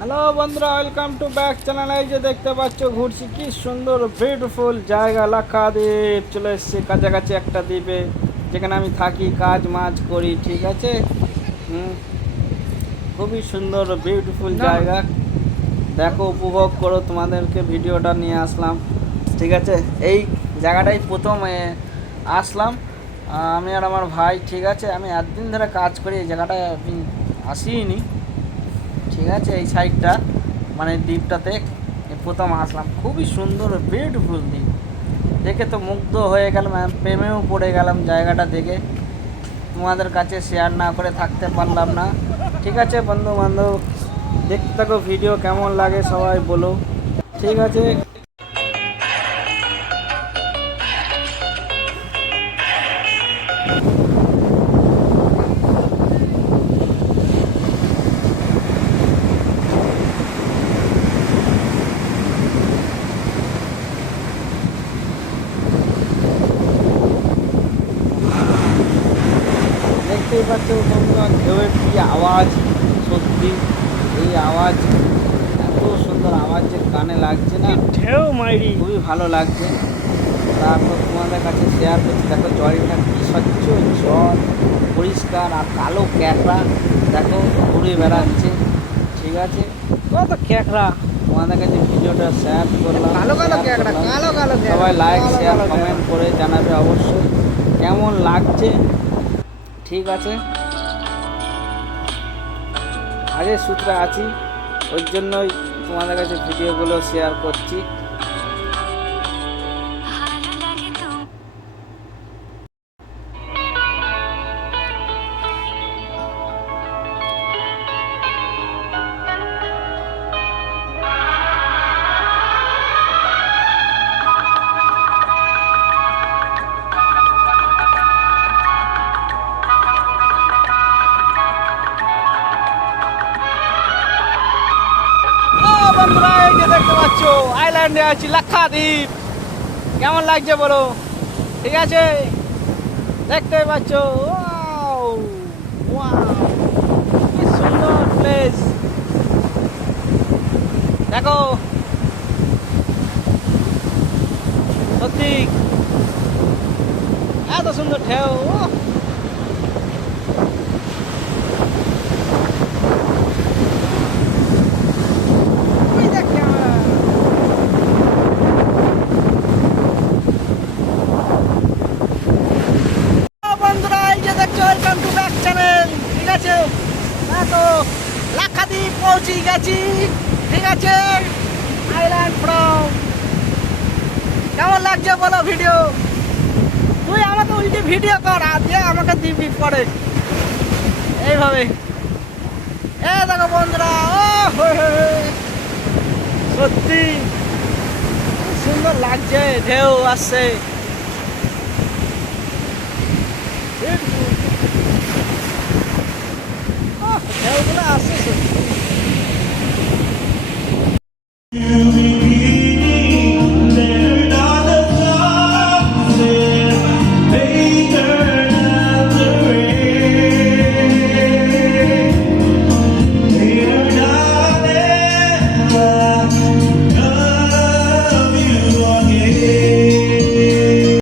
Hello বন্ধুরা, welcome to back channel. এই যে দেখতে পাচ্ছ ঘুরছি, কি সুন্দর বিউটিফুল জায়গা লাক্ষাদ্বীপ। চলে এসছে কাছাকাছি একটা দ্বীপে, যেখানে আমি থাকি, কাজ মাজ করি। ঠিক আছে, খুবই সুন্দর বিউটিফুল জায়গা। দেখো, উপভোগ করো, তোমাদেরকে ভিডিওটা নিয়ে আসলাম। ঠিক আছে, এই জায়গাটাই প্রথম আসলাম আমি আর আমার ভাই। ঠিক আছে, আমি একদিন ধরে কাজ করি, এই জায়গাটায় আমি আসিনি। ঠিক আছে, এই সাইডটা মানে দ্বীপটাতে প্রথম আসলাম। খুবই সুন্দর বিউটিফুল দ্বীপ, দেখে তো মুগ্ধ হয়ে গেলাম, প্রেমেও পড়ে গেলাম জায়গাটা দেখে। তোমাদের কাছে শেয়ার না করে থাকতে পারলাম না। ঠিক আছে বন্ধু বান্ধব, দেখতে থাকো ভিডিও, কেমন লাগে সবাই বলো। ঠিক আছে, দেখতেই পাচ্ছ তোমরা ঢেউয়ের কি আওয়াজ। সত্যি এই আওয়াজ, এত সুন্দর আওয়াজ যে কানে লাগছে না, ঢেউ মাইরি, খুবই ভালো লাগছে। তারপর তোমাদের কাছে শেয়ার করছি। দেখো জলটা কি স্বচ্ছ জল, পরিষ্কার, আর কালো ক্যাকড়া দেখো ঘুরে বেড়াচ্ছে। ঠিক আছে, কত ক্যাকড়া। তোমাদের কাছে ভিডিওটা শেয়ার করলাম, কালো কালো ক্যাকড়া, কালো কালো। সবাই লাইক শেয়ার কমেন্ট করে জানাবে অবশ্যই কেমন লাগছে। ঠিক আছে, আগের সূত্রে আছি, ওই জন্যই তোমাদের কাছে ভিডিওগুলো শেয়ার করছি। বন্ধুরা, এই যে দেখতে পাচ্ছ আইল্যান্ডে আছি, লাক্ষাদ্বীপ। কেমন লাগছে বলো। ঠিক আছে, দেখতে পাচ্ছ, ওয়াও ওয়াও, কি সুন্দর প্লেস। দেখো সত্যি এত সুন্দর ঢেউ। ওই দেখ ক্যামেরা। বন্ধুরা, এই যে দেখছো, ওয়েলকাম টু ব্যাক চ্যানেল। ঠিক আছে, তো লাক্ষাদ্বীপ পৌঁছে গেছি। ঠিক আছে, আইল্যান্ড ফ্রম। কেমন লাগছে বলো ভিডিও। তুই আমাকে উল্টে ভিডিও কর, আর দিয়ে আমাকে দিবি পরে এইভাবে। এ দেখো বন্ধুরা, ও সত্যি সুন্দর লাগছে, ঢেউ আসছে।